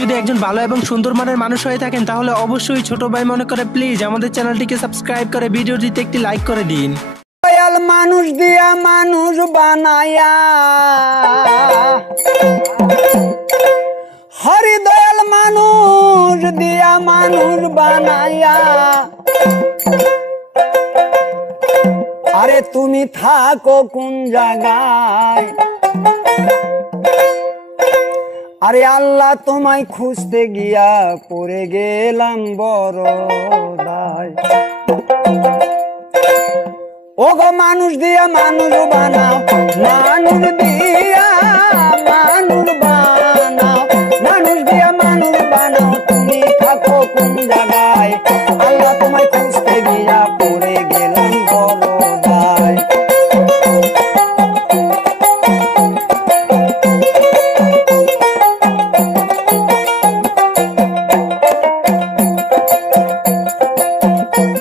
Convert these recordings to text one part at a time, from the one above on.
যদি একজন ভালো এবং সুন্দর মানের মানুষ হয়ে থাকেন তাহলে অবশ্যই ছোট ভাই মনে করে প্লিজ আমাদের চ্যানেলটিকে সাবস্ক্রাইব করে ভিডিওটিতে একটি লাইক করে দিন। দয়াল মানুষ দিয়া মানুষ বানায়া, হরি দয়াল মানুষ দিয়া মানুষ বানায়া, আরে তুমি থাকো কোন জায়গায়? আরে আল্লাহ তোমায় খুঁজতে গিয়া পড়ে গেলাম বড় দায়। ও গো মানুষ দিয়া মানুষ বানাও, মানুষ দিয়া মানুষ বানাও, মানুষ দিয়া মানুষ বানাও, তুমি থাকো কোন জায়গায়? আল্লাহ তোমায় খুঁজতে গিয়া পড়ে গেলাম বড় দায়।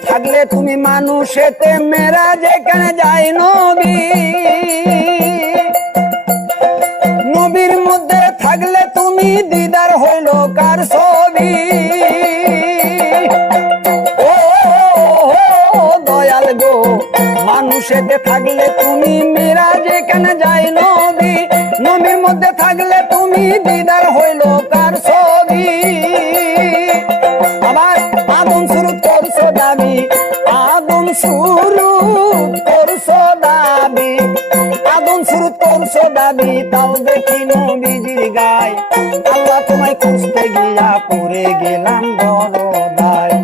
থাকলে তুমি মানুষেতে মেরা যেখানে যাই নবী, নবীর মধ্যে থাকলে তুমি দিদার হইল কার ছবি? ও দয়াল গো মানুষেতে থাকলে তুমি মেরা যেখানে যাই নবী, নবীর মধ্যে থাকলে তুমি দিদার হইল কার ছবি? আবার আদম শুরু করছো দাবি, আদম শুরু করছো দাবি, আদম শুরু করছো দাবি, তাও দেখি নবীজির গায়। আল্লাহ তোমায় খুঁজতে গিয়া পড়ে গেলাম বড় দায়।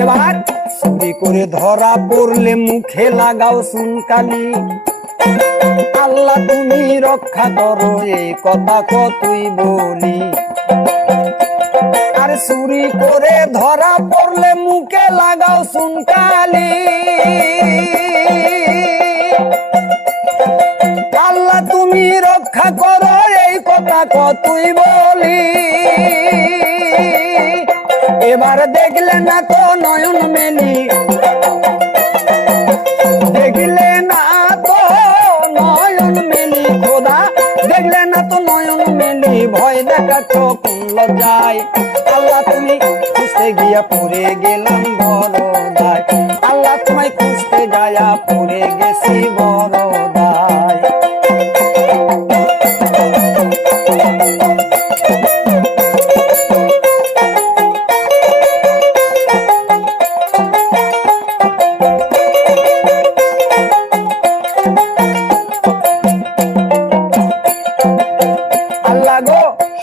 এবার চুরি করে ধরা পড়লে মুখে লাগাও চুনকালি, আল্লাহ তুমি রক্ষা করো এই কথা কতই বলি। আর চুরি করে ধরা পড়লে মুখে লাগাও চুনকালি, আল্লাহ তুমি রক্ষা করো এই কথা কতই বলি। এবার দেখলে না তো নয়ন মেলি, দেখলে না তো নয়ন মেলি, খোদা দেখলে না তো নয়ন মেলি, ভয় দেখাচ্ছ কোন লজ্জায়? আল্লাহ তুমি খুঁজতে গিয়া পড়ে গেলাম বড় দায়। আল্লাহ তোমায় খুঁজতে যায়া পড়ে গেছি বড় দায়।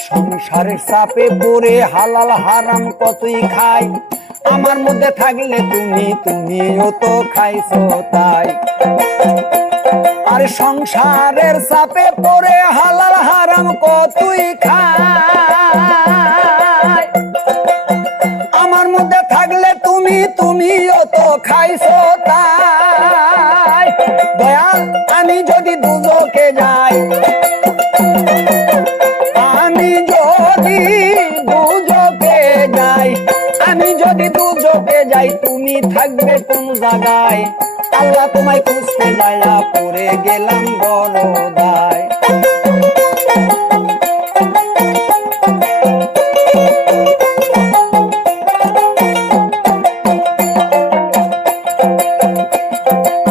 সংসারের চাপে পড়ে হালাল হারাম কতই খাই, আমার মধ্যে থাকলে তুমিও তো খাইছো তাই। আর সংসারের চাপে পড়ে হালাল হারাম কতই খাই, আমার মধ্যে থাকলে তুমিও তো খাইছো তাই। দয়াল আমি যদি দুজকে যাই, আমি যদি দুজকে যাই, আমি যদি দুজকে যাই, তুমি থাকবে কোন জায়গায়? আল্লাহ তোমায় খুঁজতে যায়া পড়ে গেলাম বড় দায়।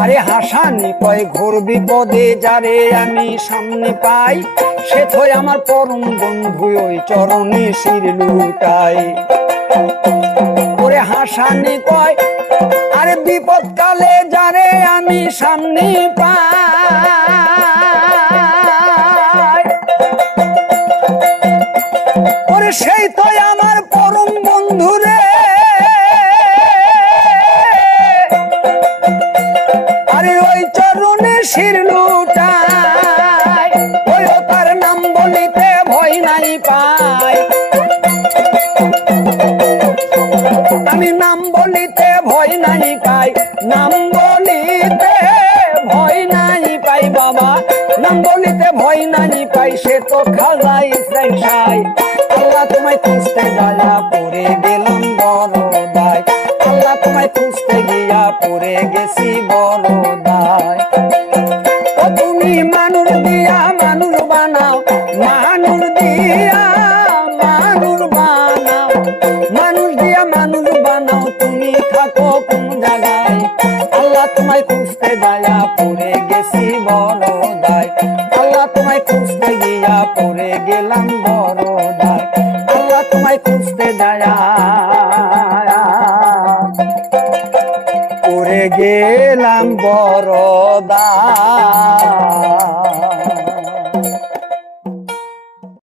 আরে হাসানি কয় ঘোর বিপদে যারে আমি সামনে পাই, সে থই আমার পরম বন্ধু ওই চরণে শির লুটাই। ওরে হাসানি কয় আরে বিপদ কালে যারে আমি সামনে পাই, ওরে সেই তো আমার পরম বন্ধু রে। আরে ওই চরণে শির লুটাই, ওই তার নাম বলিতে ভয় নাই পাই। আমি নাম বলিতে ভয় নাই পাই, নাম বলিতে ভয় নাই পাই বাবা, নাম বলিতে ভয় নাই পাই, সে তো খাজাই সাই। আল্লাহ তোমায় খুঁজতে যায়া পড়ে গেলাম বড় দায়, আল্লাহ তোমায় খুঁজতে গিয়া পড়ে পড়ে গেছি বড় দায়। ও তুমি মানুষ দিয়া মানুষ বানাও, মানুষ দিয়া মানুষ বানাও, মানুষ দিয়া মানুষ বানাও, তুমি থাকো কোন জায়গায়? আল্লাহ তোমায় খুঁজতে যায়া পড়ে গেছি বড় দায়। আল্লাহ তোমায় খুঁজতে গিয়া পড়ে গেলাম বড় দায়। আল্লাহ তোমায় খুঁজতে যায়া পড়ে গেলাম বড়